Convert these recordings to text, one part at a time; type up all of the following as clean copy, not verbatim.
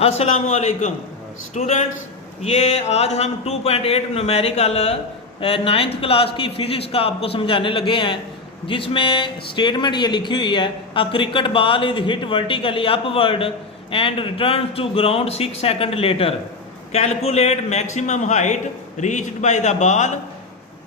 अस्सलामुअलैकुम स्टूडेंट्स, ये आज हम 2.8 न्यूमेरिकल 9th क्लास की फिजिक्स का आपको समझाने लगे हैं, जिसमें स्टेटमेंट ये लिखी हुई है, a cricket ball is hit vertically upward and return to ground 6 second later. Calculate maximum height reached by the ball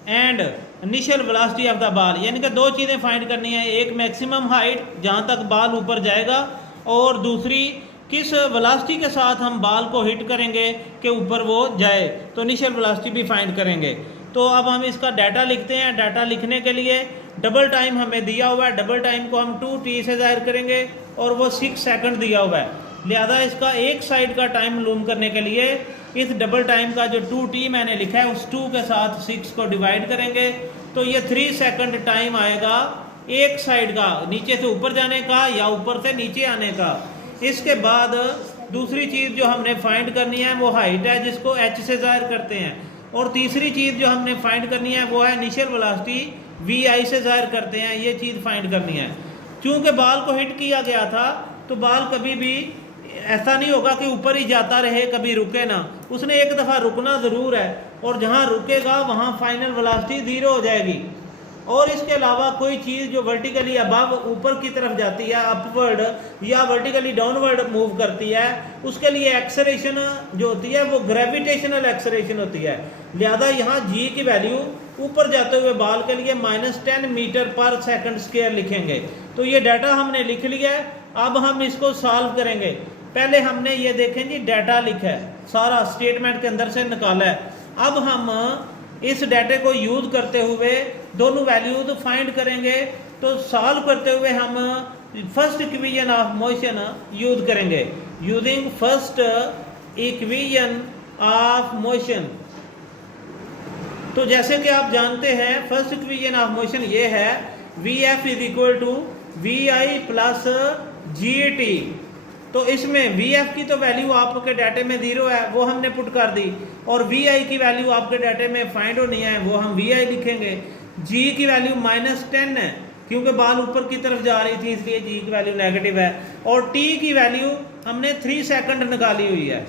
and initial velocity of the ball. यानी कि दो चीज़ें फाइंड करनी है, एक मैक्सिमम हाइट जहाँ तक बॉल ऊपर जाएगा, और दूसरी किस वेलोसिटी के साथ हम बॉल को हिट करेंगे कि ऊपर वो जाए, तो इनिशियल वेलोसिटी भी फाइंड करेंगे। तो अब हम इसका डाटा लिखते हैं। डाटा लिखने के लिए डबल टाइम हमें दिया हुआ है, डबल टाइम को हम 2t से जाहिर करेंगे और वो 6 सेकंड दिया हुआ है। लिहाजा इसका एक साइड का टाइम मालूम करने के लिए इस डबल टाइम का जो 2t मैंने लिखा है उस 2 के साथ 6 को डिवाइड करेंगे, तो ये 3 सेकंड टाइम आएगा एक साइड का, नीचे से ऊपर जाने का या ऊपर से नीचे आने का। इसके बाद दूसरी चीज़ जो हमने फाइंड करनी है वो हाइट है, जिसको h से जाहिर करते हैं, और तीसरी चीज़ जो हमने फाइंड करनी है वो है इनिशियल वेलोसिटी, vi से जाहिर करते हैं। ये चीज़ फाइंड करनी है। क्योंकि बॉल को हिट किया गया था तो बॉल कभी भी ऐसा नहीं होगा कि ऊपर ही जाता रहे, कभी रुके ना, उसने एक दफ़ा रुकना ज़रूर है, और जहाँ रुकेगा वहाँ फाइनल वेलोसिटी 0 हो जाएगी। और इसके अलावा कोई चीज़ जो वर्टिकली अबव ऊपर की तरफ जाती है, अपवर्ड या वर्टिकली डाउनवर्ड मूव करती है, उसके लिए एक्सेलरेशन जो होती है वो ग्रेविटेशनल एक्सेलरेशन होती है। लिहाजा यहाँ g की वैल्यू ऊपर जाते हुए बॉल के लिए -10 मीटर पर सेकंड स्क्वायर लिखेंगे। तो ये डाटा हमने लिख लिया है। अब हम इसको सॉल्व करेंगे। पहले हमने ये देखें जी डाटा लिखा है, सारा स्टेटमेंट के अंदर से निकाला है। अब हम इस डाटे को यूज करते हुए दोनों वैल्यूज फाइंड करेंगे। तो सॉल्व करते हुए हम first equation of motion use करेंगे, using first equation of motion. तो जैसे कि आप जानते हैं फर्स्ट इक्वेशन ऑफ मोशन ये है, Vf is equal to Vi plus Gt। तो इसमें Vf की तो वैल्यू आपके डाटे में 0 है, वो हमने पुट कर दी, और Vi की वैल्यू आपके डाटे में फाइंड होनी है, वो हम Vi लिखेंगे। G की वैल्यू -10 है, क्योंकि बॉल ऊपर की तरफ जा रही थी इसलिए G की वैल्यू नेगेटिव है, और T की वैल्यू हमने 3 सेकंड निकाली हुई है।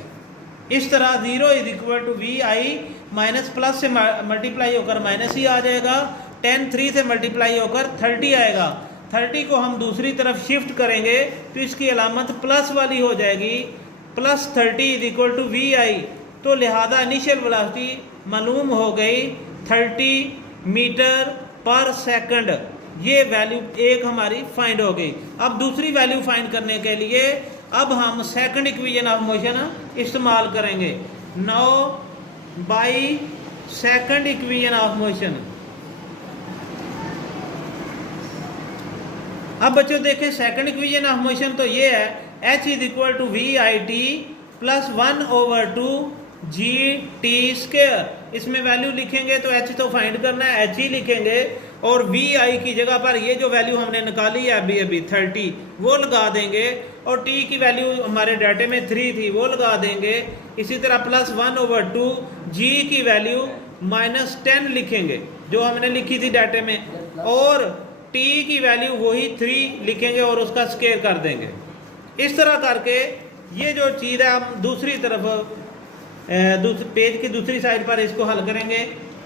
इस तरह 0 is equal to Vi minus plus से मल्टीप्लाई होकर माइनस ही आ जाएगा, 10 3 से मल्टीप्लाई होकर 30 आएगा। 30 को हम दूसरी तरफ शिफ्ट करेंगे तो इसकी अलामत प्लस वाली हो जाएगी, plus 30 is equal to Vi। तो लिहाजा इनिशियल वेलोसिटी मालूम हो गई 30 मीटर पर सेकंड। ये वैल्यू एक हमारी फाइंड हो गई। अब दूसरी वैल्यू फाइंड करने के लिए अब हम सेकंड इक्वेशन ऑफ मोशन इस्तेमाल करेंगे। Now by second equation of motion. अब बच्चों देखें सेकंड इक्वेशन ऑफ मोशन तो ये है, h is equal to VIT plus 1/2 GT²। इसमें वैल्यू लिखेंगे तो h तो फाइंड करना है, h ही लिखेंगे, और Vi की जगह पर ये जो वैल्यू हमने निकाली है अभी 30 वो लगा देंगे, और t की वैल्यू हमारे डाटे में 3 थी वो लगा देंगे। इसी तरह प्लस 1/2 g की वैल्यू -10 लिखेंगे जो हमने लिखी थी डाटे में, और t की वैल्यू वही 3 लिखेंगे और उसका स्क्वायर कर देंगे। इस तरह करके ये जो चीज़ है हम दूसरी तरफ पेज की दूसरी साइड पर इसको हल करेंगे।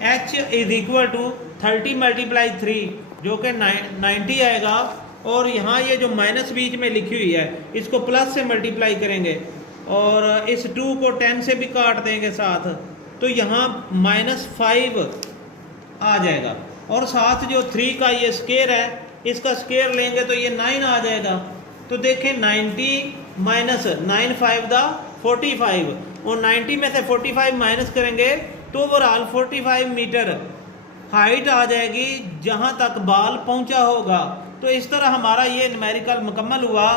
h is equal to 30 multiply 3 जो कि 90 आएगा, और यहाँ ये जो माइनस बीच में लिखी हुई है इसको प्लस से मल्टीप्लाई करेंगे, और इस 2 को 10 से भी काट देंगे साथ, तो यहाँ -5 आ जाएगा, और साथ जो 3 का ये स्क्वायर है इसका स्क्वायर लेंगे तो ये 9 आ जाएगा। तो देखें 90 माइनस 9 5 दा 45, और 90 में से 45 माइनस करेंगे तो ओवरऑल 45 मीटर हाइट आ जाएगी जहां तक बॉल पहुंचा होगा। तो इस तरह हमारा ये न्यूमेरिकल मुकम्मल हुआ।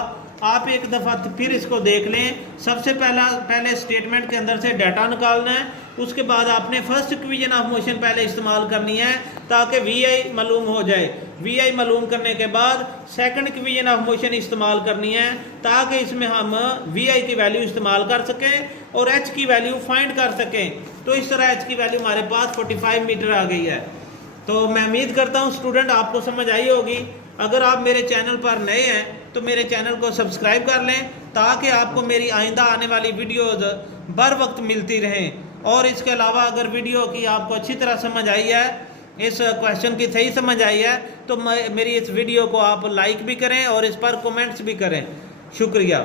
आप एक दफ़ा फिर इसको देख लें। सबसे पहले स्टेटमेंट के अंदर से डाटा निकालना है, उसके बाद आपने फर्स्ट इक्वेशन ऑफ मोशन पहले इस्तेमाल करनी है ताकि Vi मालूम हो जाए। Vi मालूम करने के बाद सेकंड इक्वेशन ऑफ मोशन इस्तेमाल करनी है ताकि इसमें हम Vi की वैल्यू इस्तेमाल कर सकें और h की वैल्यू फाइंड कर सकें। तो इस तरह h की वैल्यू हमारे पास 45 मीटर आ गई है। तो मैं उम्मीद करता हूँ स्टूडेंट आपको समझ आई होगी। अगर आप मेरे चैनल पर नए हैं तो मेरे चैनल को सब्सक्राइब कर लें ताकि आपको मेरी आइंदा आने वाली वीडियोज़ बर वक्त मिलती रहें। और इसके अलावा अगर वीडियो की आपको अच्छी तरह समझ आई है, इस क्वेश्चन की सही समझ आई है, तो मेरी इस वीडियो को आप लाइक भी करें और इस पर कमेंट्स भी करें। शुक्रिया।